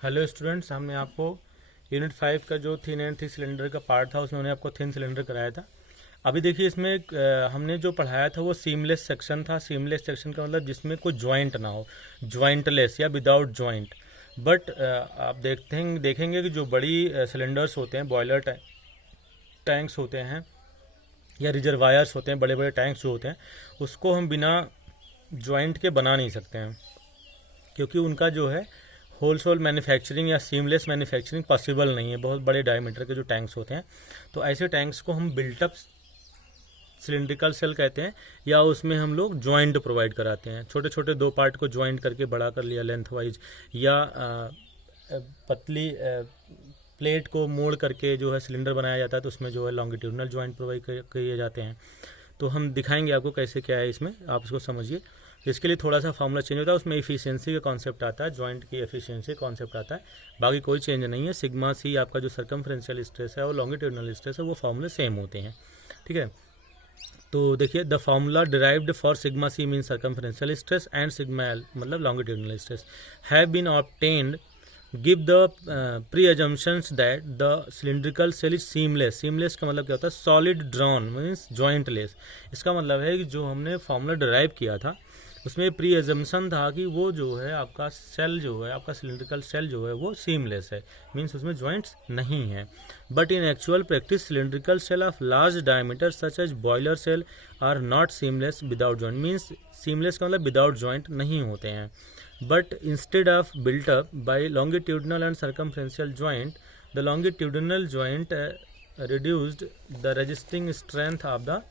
Hello students, हमने आपको unit 5 का जो थिन एंड थिक सिलेंडर का पार्ट था उसमें उन्हें आपको थिन सिलेंडर कराया था। अभी देखिए इसमें हमने जो पढ़ाया था वो सीमलेस सेक्शन था। सीमलेस सेक्शन का मतलब जिसमें कोई जॉइंट ना हो, जॉइंटलेस या विदाउट जॉइंट। बट आप देखेंगे कि जो बड़ी सिलेंडर्स होते हैं, बॉयलर टैंक्स होते हैं या रिजर्वायर्स होते हैं, बड़े बड़े टैंक्स जो होते हैं, उसको हम बिना जॉइंट के बना नहीं सकते हैं, क्योंकि उनका जो है होलसेल मैन्युफैक्चरिंग या सीमलेस मैन्युफैक्चरिंग पॉसिबल नहीं है। बहुत बड़े डायमीटर के जो टैंक्स होते हैं, तो ऐसे टैंक्स को हम बिल्टअप सिलिंड्रिकल सेल कहते हैं, या उसमें हम लोग जॉइंट प्रोवाइड कराते हैं। छोटे छोटे दो पार्ट को जॉइंट करके बड़ा कर लिया लेंथ वाइज, या पतली प्लेट को मोड़ करके जो है सिलेंडर बनाया जाता है, तो उसमें जो है लॉन्गिट्यूडनल जॉइंट प्रोवाइड किए जाते हैं। तो हम दिखाएंगे आपको कैसे क्या है इसमें, आप इसको समझिए। इसके लिए थोड़ा सा फॉर्मूला चेंज होता है, उसमें एफिशिएंसी का कॉन्सेप्ट आता है, जॉइंट की एफिशिएंसी कॉन्सेप्ट आता है, बाकी कोई चेंज नहीं है। सिग्मा सी आपका जो सर्कमफ्रेंशियल स्ट्रेस है और लॉन्गिट्यूडनल स्ट्रेस है वो फॉर्मूले सेम होते हैं, ठीक है। तो देखिए, the formula derived for sigma C mean circumferential stress and sigma L मतलब longitudinal stress have been obtained give the pre assumptions that the cylindrical shell is seamless. Seamless का मतलब क्या होता है? Solid drawn means jointless. इसका मतलब है कि जो हमने फार्मूला डिराइव किया था उसमें प्री एजम्पशन था कि वो जो है आपका सेल जो है, आपका सिलिंड्रिकल सेल जो है वो सीमलेस है, मीन्स उसमें जॉइंट्स नहीं है। But in actual practice cylindrical shell of large diameter such as boiler shell are not seamless without joint. Means seamless का मतलब विदाउट जॉइंट नहीं होते हैं। But instead of built up by longitudinal and circumferential joint, the longitudinal joint reduced the resisting strength of the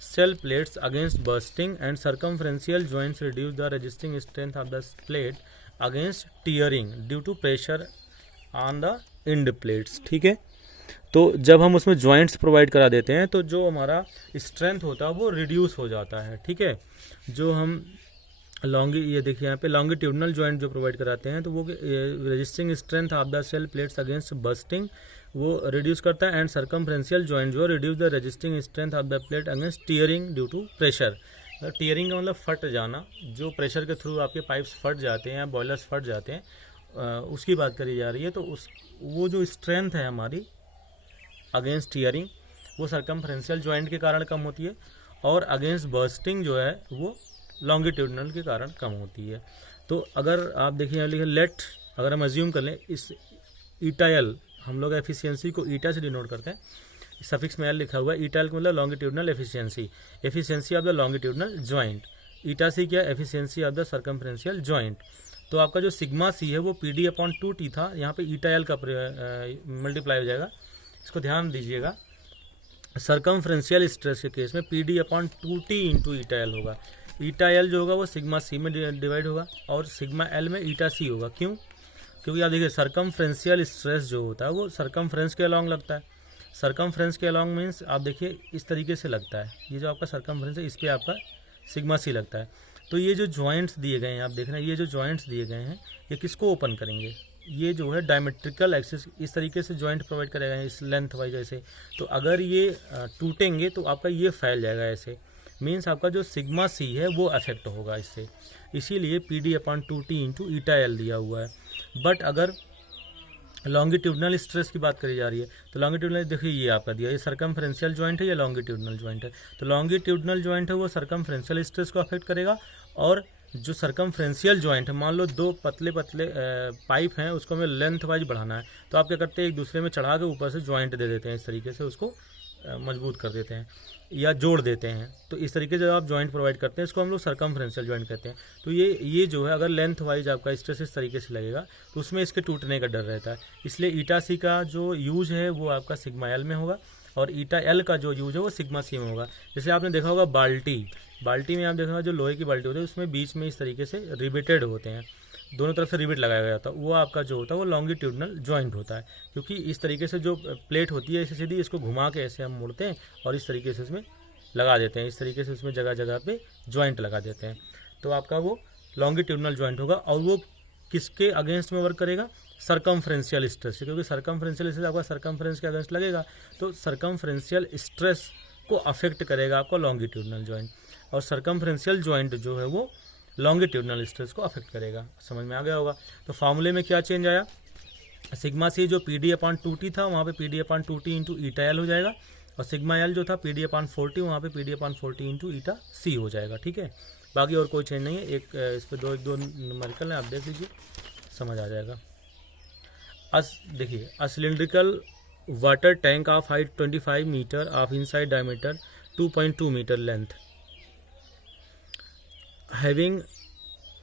cell plates against bursting, and circumferential joints reduce the resisting strength of the plate against tearing due to pressure on the end plates, ठीक है। तो जब हम उसमें joints provide करा देते हैं तो जो हमारा स्ट्रेंथ होता है वो रिड्यूस हो जाता है, ठीक है। जो हम ये देखिए यहाँ पे लॉन्गिट्यूडनल जॉइंट जो प्रोवाइड कराते हैं तो वो resisting strength of the shell plates against bursting वो रिड्यूस करता है, एंड सर्कमफ्रेंशियल जॉइंट जो reduce the resisting strength of the plate against tearing due to pressure. Tearing का मतलब फट जाना, जो प्रेशर के थ्रू आपके पाइप्स फट जाते हैं या बॉयलर्स फट जाते हैं, उसकी बात करी जा रही है। तो वो जो स्ट्रेंथ है हमारी अगेंस्ट टीयरिंग वो सर्कमफ्रेंशियल जॉइंट के कारण कम होती है, और अगेंस्ट बर्स्टिंग जो है वो लॉन्गिट्यूडनल के कारण कम होती है। तो अगर आप देखिए लेट, अगर हम अज्यूम कर लें इस ईटा एल, हम लोग एफिशिएंसी को ईटा से डिनोट करते हैं, सफिक्स में एल लिखा हुआ है। ईटा एल का मतलब longitudinal efficiency, efficiency of the longitudinal joint. Eta C क्या? Efficiency of the circumferential joint. तो आपका जो सिग्मा सी है वो PD/2T था, यहाँ पे ईटा एल का मल्टीप्लाई हो जाएगा, इसको ध्यान दीजिएगा। सर्कमफ्रेंशियल स्ट्रेस के केस में PD/2T इंटू ईटा एल होगा। ईटा एल जो होगा वो सिग्मा सी में डिवाइड होगा और सिग्मा एल में ईटा सी होगा। क्यों? क्योंकि आप देखिए सर्कमफ्रेंशियल स्ट्रेस जो होता है वो सर्कमफ्रेंस के अलॉन्ग लगता है। सर्कमफ्रेंस के अलॉन्ग मीन्स आप देखिए इस तरीके से लगता है, ये जो आपका सर्कमफ्रेंस है इस पर आपका सिग्मा सी लगता है। तो ये जो जॉइंट्स दिए गए हैं, आप देख रहे हैं ये जो जॉइंट्स दिए गए हैं ये किसको ओपन करेंगे? ये जो है डायमेट्रिकल एक्सिस इस तरीके से जॉइंट प्रोवाइड करेगा इस लेंथ वाइज ऐसे। तो अगर ये टूटेंगे तो आपका ये फैल जाएगा ऐसे, मीन्स आपका जो सिग्मा सी है वो अफेक्ट होगा इससे, इसीलिए PD/2T इंटू ईटा एल दिया हुआ है। बट अगर लॉन्गिट्यूडनल स्ट्रेस की बात करी जा रही है तो लॉन्गिट्यूडनल देखिए ये आपका दिया, ये सर्कमफ्रेंशियल जॉइंट है या लॉन्गिट्यूडनल जॉइंट है। तो लॉन्गिट्यूडनल जॉइंट है वो सर्कमफ्रेंशियल स्ट्रेस को अफेक्ट करेगा, और जो सर्कमफ्रेंशियल जॉइंट है, मान लो दो पतले पतले पाइप हैं, उसको हमें लेंथ वाइज बढ़ाना है, तो आप क्या करते हैं एक दूसरे में चढ़ा के ऊपर से जॉइंट दे देते हैं, इस तरीके से उसको मजबूत कर देते हैं या जोड़ देते हैं। तो इस तरीके से आप जॉइंट प्रोवाइड करते हैं, इसको हम लोग सर्कमफ्रेंशियल जॉइंट कहते हैं। तो ये जो है अगर लेंथ वाइज आपका स्ट्रेस इस तरीके से लगेगा तो उसमें इसके टूटने का डर रहता है, इसलिए ईटा सी का जो यूज है वो आपका सिग्मा एल में होगा, और ईटा एल का जो यूज है वो सिग्मा सी में होगा। जैसे आपने देखा होगा बाल्टी में आप देखा होगा जो लोहे की बाल्टी होती है उसमें बीच में इस तरीके से रिवेटेड होते हैं, दोनों तरफ से रिवेट लगाया गया होता है, वो आपका जो होता है वो लॉन्गिट्यूडनल जॉइंट होता है। क्योंकि इस तरीके से जो प्लेट होती है ऐसे सीधी, इसको घुमा के ऐसे हम मोड़ते हैं और इस तरीके से उसमें लगा देते हैं, इस तरीके से उसमें जगह जगह पे जॉइंट लगा देते हैं, तो आपका वो लॉन्गिट्यूडनल जॉइंट होगा। और वो किसके अगेंस्ट में वर्क करेगा? सर्कमफ्रेंशियल स्ट्रेस से, क्योंकि सर्कमफ्रेंशियल स्ट्रेस आपका सर्कमफ्रेंस के अगेंस्ट लगेगा, तो सर्कमफ्रेंशियल स्ट्रेस को अफेक्ट करेगा आपका लॉन्गिट्यूडनल जॉइंट, और सर्कमफ्रेंशियल जॉइंट जो है वो लॉन्गिट्यूडनल स्ट्रेस को अफेक्ट करेगा। समझ में आ गया होगा। तो फार्मूले में क्या चेंज आया? सिग्मा सी जो पी डी अपॉन 2t था वहाँ पे P D upon 2t into eta L हो जाएगा, और सिग्मा एल जो था पी डी अपॉन 4t वहाँ पे P D upon 4t into eta C हो जाएगा। ठीक है, बाकी और कोई चेंज नहीं है। एक इस पर दो न्यूमेरिकल है, आप देख लीजिए, समझ आ जाएगा। देखिए, a cylindrical water tank of height 25 metre of inside diameter 2.2 metre length having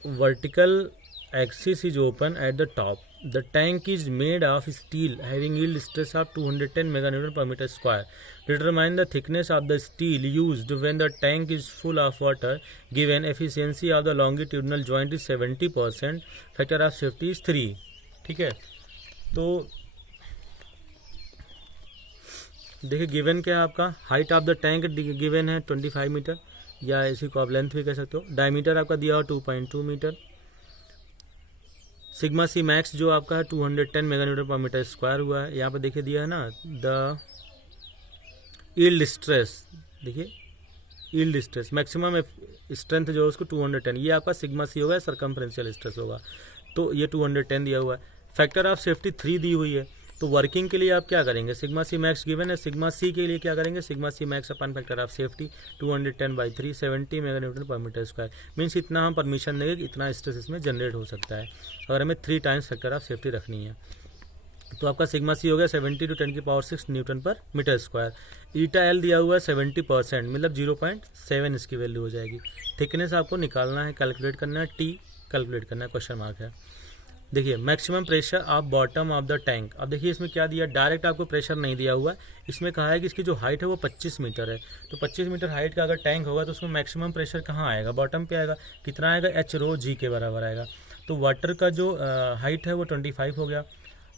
vertical axis is open at the top. The tank is made of steel having yield stress of 210 meganewton per meter square. Determine the thickness of the steel used when the tank is full of water. Given efficiency of the longitudinal joint is 70%. Factor of safety is 3. ठीक है, तो देखिए given क्या है आपका, height of the tank given है 25 metre, या इसी को आप लेंथ भी कह सकते हो। डायमीटर आपका दिया हुआ 2.2 मीटर। सिग्मा सी मैक्स जो आपका है 210 मेगान्यूटन पर मीटर स्क्वायर हुआ है। यहाँ पे देखिए दिया है ना, द यील्ड स्ट्रेस, देखिए यील्ड स्ट्रेस मैक्सिमम स्ट्रेंथ जो है उसको 210, ये आपका सिग्मा सी होगा, सर्कमफ्रेंशियल स्ट्रेस होगा, तो ये 210 दिया हुआ है। फैक्टर ऑफ सेफ्टी 3 दी हुई है, तो वर्किंग के लिए आप क्या करेंगे, सिग्मा सी मैक्स गिवन है, सिग्मा सी के लिए क्या करेंगे, सिग्मा सी मैक्स अपन फैक्टर ऑफ सेफ्टी 210/3 70 मेगान्यूटन पर मीटर स्क्वायर, मीन्स इतना हम परमिशन देंगे कि इतना स्ट्रेस इसमें जनरेट हो सकता है, अगर हमें 3 टाइम्स फैक्टर ऑफ सेफ्टी रखनी है। तो आपका सिग्मा सी हो गया 70 × 10⁶ न्यूटन पर मीटर स्क्वायर। ईटा एल दिया हुआ है 70%, मतलब 0.7 इसकी वैल्यू हो जाएगी। थिकनेस आपको निकालना है, कैलकुलेट करना है, टी कैलकुलेट करना है, क्वेश्चन मार्क है। देखिए maximum pressure of bottom of the tank, अब देखिए इसमें क्या दिया, डायरेक्ट आपको प्रेशर नहीं दिया हुआ है, इसमें कहा है कि इसकी जो हाइट है वो 25 मीटर है, तो 25 मीटर हाइट का अगर टैंक होगा तो उसमें मैक्सिमम प्रेशर कहाँ आएगा, बॉटम पे आएगा। कितना आएगा, H ρg के बराबर आएगा। तो वाटर का जो हाइट है वो 25 हो गया,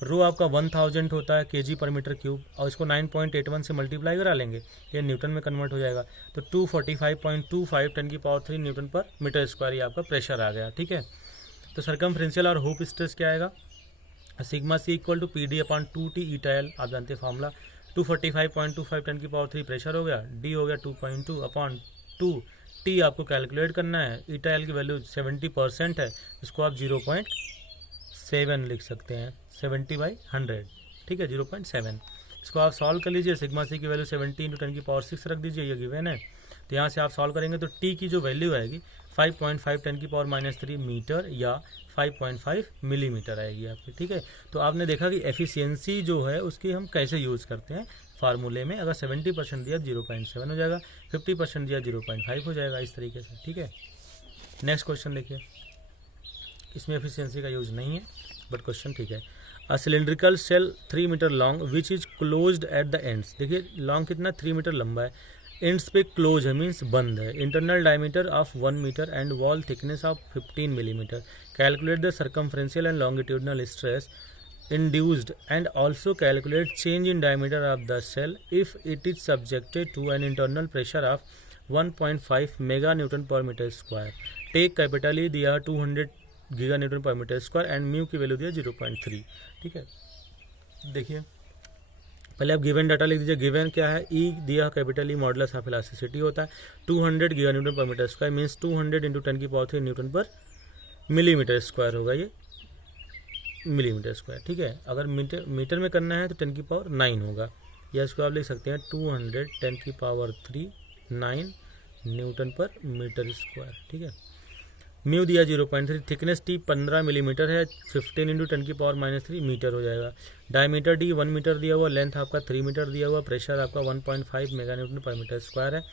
रो आपका 1000 होता है kg पर मीटर क्यूब, और इसको 9.81 से मल्टीप्लाई करा लेंगे, ये न्यूटन में कन्वर्ट हो जाएगा, तो 245.25 10³ न्यूटन पर मीटर स्क्वायर ये आपका प्रेशर आ गया। ठीक है, तो सर्कमफ्रेंशियल और हुप स्ट्रेस क्या आएगा, sigma C equal to P D upon 2t eta L, आप जानते हैं फॉर्मूला, 245.25 10³ प्रेशर हो गया, डी हो गया 2.2 अपॉन 2, टी आपको कैलकुलेट करना है, ईटा एल की वैल्यू 70% है, इसको आप 0.7 लिख सकते हैं, 70/100, ठीक है 0.7, इसको आप सॉल्व कर लीजिए। सिग्मा सी की वैल्यू 70 × 10⁶ रख दीजिए, ये गिवन है, तो यहाँ से आप सॉल्व करेंगे तो टी की जो वैल्यू आएगी 5.5 10⁻³ मीटर या 5.5 मिलीमीटर आएगी आपकी। ठीक है, तो आपने देखा कि एफिशिएंसी जो है उसकी हम कैसे यूज़ करते हैं फार्मूले में, अगर 70% दिया 0.7 हो जाएगा, 50% दिया 0.5 हो जाएगा, इस तरीके से। ठीक है, नेक्स्ट क्वेश्चन देखिए, इसमें एफिशिएंसी का यूज नहीं है बट क्वेश्चन ठीक है। A cylindrical shell 3 metre long which is closed at the ends, देखिए लॉन्ग कितना 3 मीटर लंबा है, एंड्स पे क्लोज है मीन्स बंद है। Internal diameter of 1 metre and wall thickness of 15 millimetre. Calculate the circumferential and longitudinal stress induced and also calculate change in diameter of the cell if it is subjected to an internal pressure of 1.5 meganewton per meter square. Take capital E दिया 200 giganewton per meter square and mu की value दिया 0.3। ठीक है, देखिए पहले आप given data लिख दीजिए। गिवन क्या है, ई दिया capital E modulus of elasticity होता है 200 giganewton per meter square means 200 × 10³ Newton पर मिलीमीटर स्क्वायर होगा, ये मिलीमीटर स्क्वायर। ठीक है, अगर मीटर में करना है तो 10⁹ होगा, या इसको आप लिख सकते हैं 200 10⁻³ 9 न्यूटन पर मीटर स्क्वायर। ठीक है, म्यू दिया 0.3, थिकनेस टी 15 मिलीमीटर है, 15 × 10⁻³ मीटर हो जाएगा। डायमीटर डी 1 मीटर दिया हुआ, लेंथ आपका 3 मीटर दिया हुआ, प्रेशर आपका 1.5 मेगान्यूटन पर मीटर स्क्वायर है,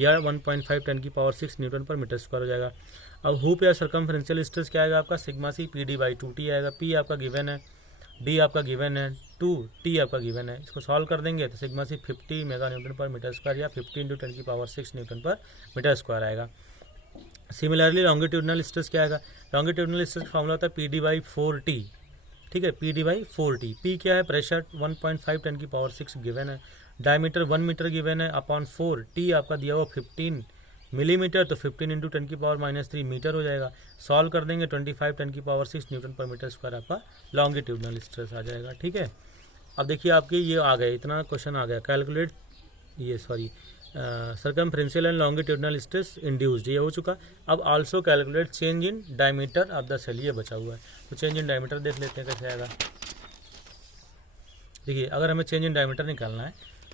या 1.5 10⁻⁶ न्यूटन पर मीटर स्क्वायर हो जाएगा। अब हुप या सर्कमफ्रेंशियल स्ट्रेस क्या आएगा आपका, सिग्मा सी PD/2t आएगा, पी आपका गिवन है, डी आपका गिवन है, 2t आपका गिवन है, इसको सॉल्व कर देंगे तो सिग्मा सी 50 मेगान्यूटन पर मीटर स्क्वायर या 50 × 10⁻⁶ न्यूटन पर मीटर स्क्वायर आएगा। सिमिलरली लॉन्गिट्यूडनल स्ट्रेस क्या आएगा, लॉन्गिट्यूडनल स्ट्रेस का फॉर्मूला होता है PD/4t। ठीक है, PD/4t, पी क्या है, प्रेशर 1.5 10⁻⁶ गिवन है, डायमीटर 1 मीटर गिवन है अपॉन 4, टी आपका दिया हुआ 15 मिलीमीटर, तो 15 × 10⁻³ मीटर हो जाएगा। सॉल्व कर देंगे 25 10⁻⁶ न्यूटन पर मीटर स्क्वायर आपका लॉन्गिट्यूडनल स्ट्रेस आ जाएगा। ठीक है, अब देखिए आपके ये आ गए, इतना क्वेश्चन आ गया, calculate circumferential and longitudinal stress induced, ये हो चुका। अब also calculate change in diameter of the shell, ये बचा हुआ है, तो चेंज इन डायमीटर देख लेते हैं कैसे आएगा। देखिए अगर हमें चेंज इन डायमीटर निकालना है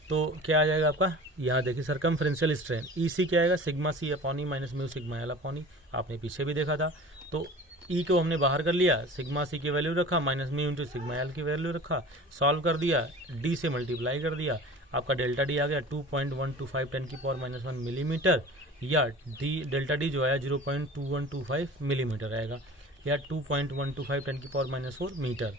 तो क्या आ जाएगा आपका, यहाँ देखिए सर्कमफ्रेंशियल स्ट्रेन ईसी क्या आएगा, sigma C upon E minus mu sigma L upon E, आपने पीछे भी देखा था। तो ई को हमने बाहर कर लिया, सिग्मा सी की वैल्यू रखा, minus mu into sigma L की वैल्यू रखा, सॉल्व कर दिया, डी से मल्टीप्लाई कर दिया, आपका डेल्टा डी आ गया 2.125 10 की पावर -1 मिलीमीटर, या डी डेल्टा डी जो आया 0.2125 मिलीमीटर आएगा, या 2.125 10 की पावर -4 मीटर।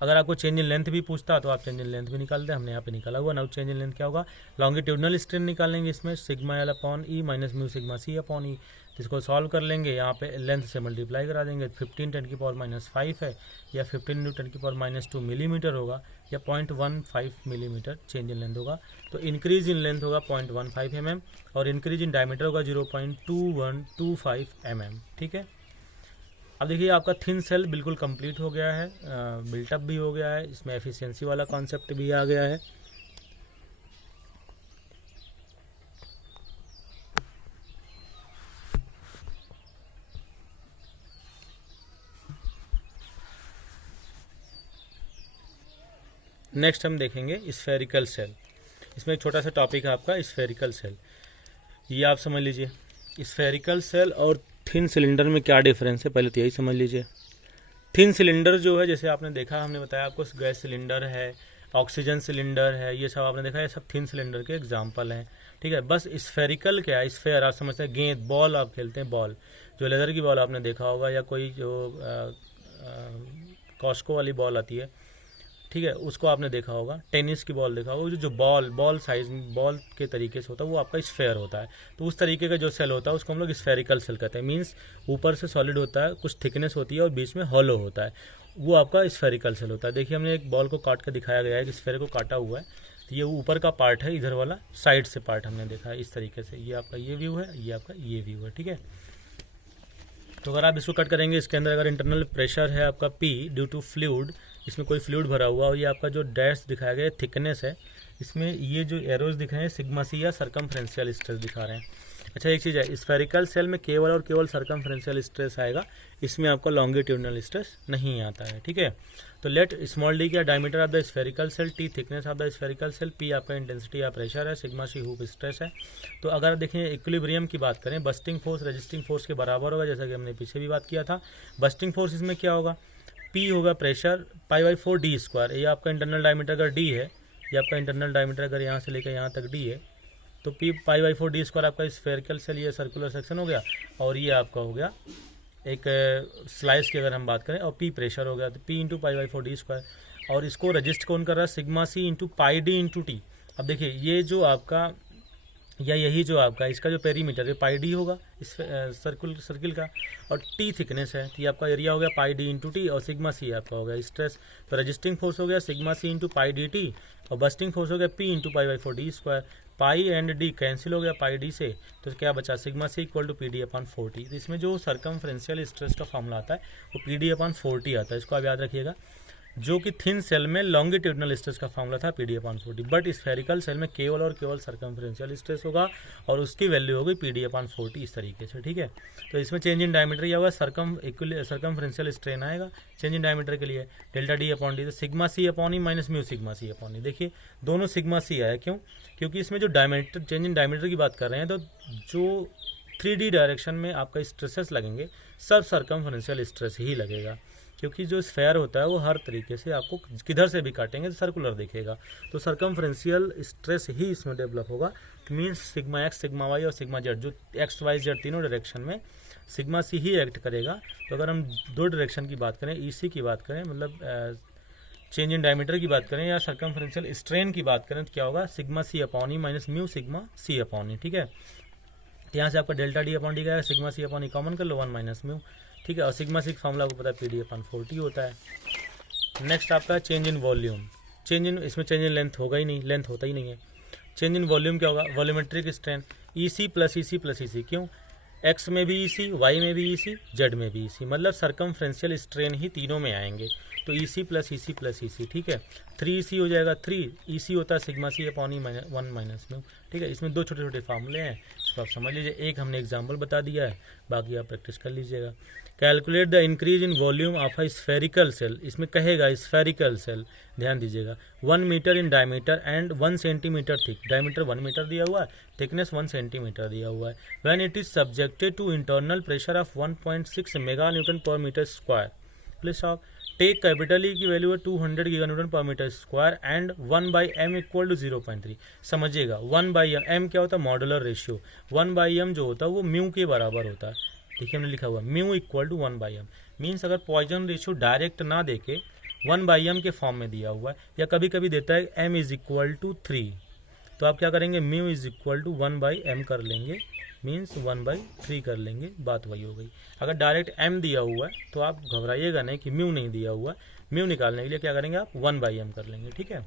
अगर आपको चेंज इन लेंथ भी पूछता तो आप चेंज इन लेंथ भी निकालते हैं, हमने यहाँ पे निकाला हुआ। नाउ चेंज इन लेंथ क्या होगा, लॉन्गिट्यूडनल स्ट्रेन निकालेंगे इसमें, sigma L upon E minus mu sigma C upon E, इसको सॉल्व कर लेंगे, यहाँ पे लेंथ से मल्टीप्लाई करा देंगे, 15 10 की पावर -5 है, या 15 इंटू 10 की पावर -2 मिलीमीटर होगा, या 0.15 मिलीमीटर चेंज इन लेंथ होगा। तो इंक्रीज इन लेंथ होगा 0.15 mm और इंक्रीज इन डायमीटर होगा 0.2125 mm। ठीक है, अब देखिए आपका थिन सेल बिल्कुल कंप्लीट हो गया है, बिल्टअप भी हो गया है, इसमें एफिशिएंसी वाला कॉन्सेप्ट भी आ गया है। नेक्स्ट हम देखेंगे स्फेरिकल सेल। इसमें एक छोटा सा टॉपिक है आपका स्फेरिकल सेल, ये आप समझ लीजिए। स्फेरिकल सेल और थिन सिलेंडर में क्या डिफरेंस है, पहले तो यही समझ लीजिए। थिन सिलेंडर जो है, जैसे आपने देखा, हमने बताया आपको गैस सिलेंडर है, ऑक्सीजन सिलेंडर है, ये सब आपने देखा, ये सब थिन सिलेंडर के एग्जाम्पल हैं। ठीक है, बस स्फेरिकल क्या है, स्फेयर आप समझते हैं, गेंद, बॉल आप खेलते हैं, बॉल जो लेदर की बॉल आपने देखा होगा, या कोई जो कॉस्को वाली बॉल आती है, ठीक है, उसको आपने देखा होगा, टेनिस की बॉल देखा होगा, जो बॉल साइज बॉल के तरीके से होता है वो आपका स्फेयर होता है। तो उस तरीके का जो सेल होता है उसको हम लोग स्फेरिकल सेल कहते हैं। मीन्स ऊपर से सॉलिड होता है, कुछ थिकनेस होती है और बीच में हॉलो होता है, वो आपका स्फेरिकल सेल होता है। देखिए हमने एक बॉल को काट कर दिखाया गया है कि स्फेयर को काटा हुआ है, तो ये ऊपर का पार्ट है, इधर वाला साइड से पार्ट हमने देखा है इस तरीके से। ये आपका ये व्यू है, ये आपका ये व्यू है। ठीक है, तो अगर आप इसको कट करेंगे, इसके अंदर अगर इंटरनल प्रेशर है आपका P ड्यू टू फ्लूइड, इसमें कोई फ्लूइड भरा हुआ, और ये आपका जो डैश दिखाया गया है थिकनेस है, इसमें ये जो एरोज दिख रहे हैं सिग्मा सी या सर्कमफ्रेंशियल स्ट्रेस दिखा रहे हैं। अच्छा, एक चीज़ है, स्फेरिकल सेल में केवल और केवल सर्कमफ्रेंशियल स्ट्रेस आएगा, इसमें आपका लॉन्गिट्यूडनल स्ट्रेस नहीं आता है। ठीक है, तो लेट स्मॉल डी क्या diameter of the spherical shell, T thickness of the spherical shell, P आपका इंटेंसिटी या प्रेशर है, सिग्मा सी हूप स्ट्रेस है। तो अगर देखें इक्विलिब्रियम की बात करें, बस्टिंग फोर्स रेजिस्टिंग फोर्स के बराबर होगा, जैसा कि हमने पीछे भी बात किया था। बस्टिंग फोर्स इसमें क्या होगा, पी होगा प्रेशर, π/4 डी स्क्वायर, ये आपका इंटरनल डायमीटर अगर डी है, ये आपका इंटरनल डायमीटर अगर यहाँ से लेकर यहाँ तक डी है, तो पी π/4 डी स्क्वायर आपका स्फेरिकल सेल, ये सर्कुलर सेक्शन हो गया, और ये आपका हो गया एक स्लाइस की अगर हम बात करें, और पी प्रेशर हो गया, तो पी इंटू π/4 डी स्क्वायर, और इसको रजिस्ट कौन कर रहा है, sigma C into pi D into T. अब देखिए ये जो आपका, या यही जो आपका इसका जो पेरीमीटर है पाई डी होगा इस सर्किल का, और टी थिकनेस है, तो ये आपका एरिया हो गया पाई डी इंटू टी, और सिग्मा सी आपका हो गया स्ट्रेस। तो रजिस्टिंग फोर्स हो गया sigma C into pi D T, और बस्टिंग फोर्स हो गया P into π/4 D square. Pi and D cancel हो गया पाई डी से, तो क्या बचा, sigma C equal to P D upon 40। तो इसमें जो सर्कमफ्रेंशियल स्ट्रेस का फॉर्मूला आता है वो पी डी अपॉन 40 आता है, इसको आप याद रखिएगा। जो कि थिन सेल में लॉन्गिट्यूडनल स्ट्रेस का फॉर्मूला था P D upon 40, but spherical shell में केवल और केवल सर्कमफ्रेंशियल स्ट्रेस होगा, और उसकी वैल्यू होगी पी डी अपॉन 40 इस तरीके से। ठीक है, तो इसमें चेंज इन डायमीटर क्या होगा, सर्कमफ्रेंशियल स्ट्रेन आएगा चेंज इन डायमीटर के लिए, डेल्टा डी अपॉन डी, तो sigma C upon E minus mu sigma C upon E. देखिए दोनों सिग्मा सी आया, क्यों, क्योंकि इसमें जो डायमीटर चेंज इन डायमीटर की बात कर रहे हैं, तो जो 3D डायरेक्शन में आपका स्ट्रेसेस लगेंगे सब सर्कमफ्रेंशियल स्ट्रेस ही लगेगा, क्योंकि जो स्फेयर होता है वो हर तरीके से आपको किधर से भी काटेंगे तो सर्कुलर दिखेगा, तो सर्कमफ्रेंशियल स्ट्रेस ही इसमें डेवलप होगा। Means sigma X, sigma Y और सिग्मा जेड, जो एक्स वाई जेड तीनों डायरेक्शन में सिग्मा सी ही एक्ट करेगा। तो अगर हम दो डायरेक्शन की बात करें, ईसी की बात करें, मतलब चेंज इन डायमीटर की बात करें, या सर्कमफ्रेंशियल स्ट्रेन की बात करें, तो क्या होगा, sigma C upon E minus mu sigma C upon E. ठीक है, यहाँ से आपका डेल्टा डी अपॉन डी का है, सिग्मा सी अपॉन ई कॉमन कर लो, 1 माइनस म्यू। ठीक है, और सिग्मा सी फॉर्मूला को पता है पी डी अपॉन 40 होता है। नेक्स्ट आपका change in volume, change in, इसमें चेंज इन लेंथ होगा ही नहीं, लेंथ होता ही नहीं है। चेंज इन वॉल्यूम क्या होगा, वॉल्यूमेट्रिक स्ट्रेन, ई सी प्लस ई सी प्लस ई सी, क्यों, एक्स में भी ई सी, वाई में भी ई सी, जेड में भी ई सी, मतलब सर्कमफ्रेंशियल स्ट्रेन ही तीनों में आएंगे, तो ई सी प्लस ई सी प्लस ई सी। ठीक है, 3 सी हो जाएगा, 3 ई सी होता है सिग्मा सी अपॉन ई 1 माइनस म्यू। ठीक है, इसमें दो छोटे छोटे फार्मूले हैं, इसको आप समझ लीजिए, एक हमने एग्जाम्पल बता दिया है, बाकी आप प्रैक्टिस कर लीजिएगा। Calculate the increase in volume of a spherical shell, इसमें कहेगा स्फेरिकल सेल, ध्यान दीजिएगा, 1 metre in diameter and 1 centimetre thick, diameter 1 metre दिया हुआ है, थिकनेस 1 सेंटीमीटर दिया हुआ है, when it is subjected to internal pressure of 1.6 mega newton पर metre square, please of take capital E की वैल्यू है 200 गीगा न्यूटन पर metre square and 1/m equal to 0.3, समझिएगा 1/m, m क्या होता है, मॉडुलर रेशियो, 1/m जो होता है वो म्यू के बराबर होता है, देखिए हमने लिखा हुआ mu equal to 1/m, means अगर पॉइजन रेशियो डायरेक्ट ना देके 1/m के फॉर्म में दिया हुआ है, या कभी कभी देता है m इज इक्वल टू 3, तो आप क्या करेंगे, mu is equal to 1/m कर लेंगे, मीन्स 1/3 कर लेंगे, बात वही हो गई। अगर डायरेक्ट m दिया हुआ है तो आप घबराइएगा नहीं कि म्यू नहीं दिया हुआ, म्यू निकालने के लिए क्या करेंगे आप 1/m कर लेंगे, ठीक है।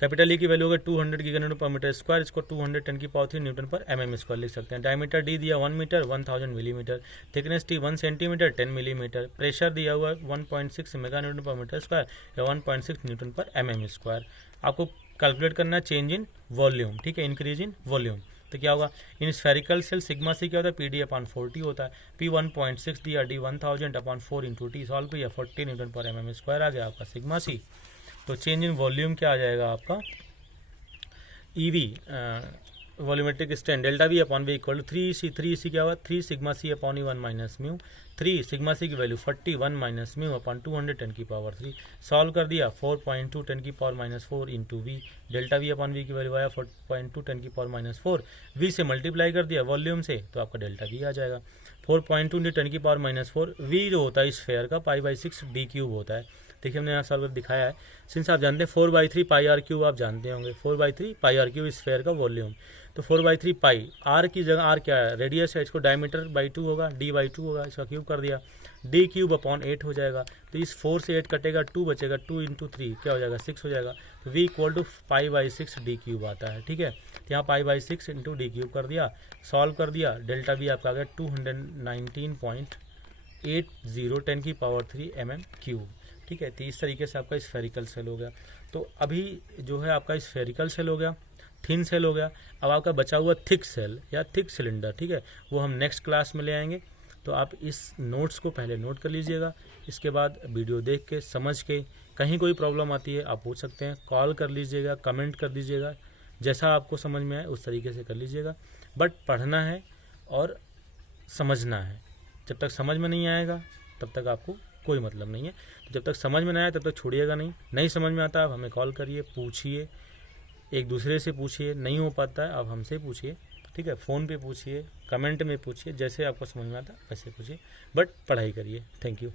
कैपिटल ई की वैल्यू होगा 200 गीगा न्यूटन पर मीटर स्क्वायर, इसको 210 की पावर 3 न्यूटन पर mm स्क्वायर लिख सकते हैं। डायमीटर डी दिया 1 metre 1000 millimetre, thickness T 1 centimetre 10 millimetre, pressure दिया हुआ 1.6 मेगा न्यूटन पर मीटर स्क्वायर या 1.6 न्यूटन पर mm स्क्वायर। आपको कैलकुलेट करना है चेंज इन वॉल्यूम, ठीक है, इंक्रीज इन वॉल्यूम। तो क्या होगा, in spherical shell sigma C क्या होता है, पी डी अपॉन 40 होता है, पी 1.6 दिया, D 1000 upon 4 into T, solve किया 40 न्यूटन पर mm स्क्वायर आ गया आपका सिग्मा सी। तो चेंज इन वॉल्यूम क्या आ जाएगा आपका, E V volumetric strain delta V upon V equal to 3 C क्या हुआ, 3 sigma C upon 1 minus mu, 3 sigma C की वैल्यू 41 माइनस म्यू अपॉन 210 की पावर 3, सॉल्व कर दिया 4.2 10 की power minus 4 into V, delta V upon V की value आया 4.2 10 की पावर माइनस 4, वी से मल्टीप्लाई कर दिया वॉल्यूम से, तो आपका डेल्टा वी आ जाएगा 4.2 इंटू 10 की पावर माइनस 4, वी जो होता है स्फेयर का π/6 डी क्यूब होता है, देखिए हमने यहाँ सॉल्व कर दिखाया है। सिंस आप जानते हैं 4/3 πr³ आप जानते होंगे, 4/3 πr³ स्फेयर का वॉल्यूम, तो 4/3 पाई, आर की जगह आर क्या है, रेडियस है, इसको डायमीटर बाई 2 होगा, d/2 होगा, इसका क्यूब कर दिया, d क्यूब अपॉन 8 हो जाएगा, तो इस 4 से 8 कटेगा, 2 बचेगा, 2 इंटू 3 क्या हो जाएगा 6 हो जाएगा, तो v equal to π/6 D cube आता है, ठीक है। तो यहाँ π/6 इंटू डी क्यूब कर दिया, सॉल्व कर दिया, डेल्टा वी आपका आ गया 219.80 10 की पावर 3 mm क्यूब, ठीक है। तो इस तरीके से आपका स्फेरिकल सेल हो गया। तो अभी जो है आपका स्फेरिकल सेल हो गया, थिन सेल हो गया, अब आपका बचा हुआ थिक सेल या थिक सिलेंडर, ठीक है, वो हम नेक्स्ट क्लास में ले आएंगे। तो आप इस नोट्स को पहले नोट कर लीजिएगा, इसके बाद वीडियो देख के समझ के कहीं कोई प्रॉब्लम आती है आप पूछ सकते हैं, कॉल कर लीजिएगा, कमेंट कर दीजिएगा, जैसा आपको समझ में आए उस तरीके से कर लीजिएगा। बट पढ़ना है और समझना है, जब तक समझ में नहीं आएगा तब तक आपको कोई मतलब नहीं है। तो जब तक समझ में नहीं आए तब तक छोड़िएगा नहीं समझ में आता आप हमें कॉल करिए, पूछिए, एक दूसरे से पूछिए, नहीं हो पाता है आप हमसे पूछिए, ठीक है, फ़ोन पे पूछिए, कमेंट में पूछिए, जैसे आपको समझ में आता वैसे पूछिए, बट पढ़ाई करिए। Thank you.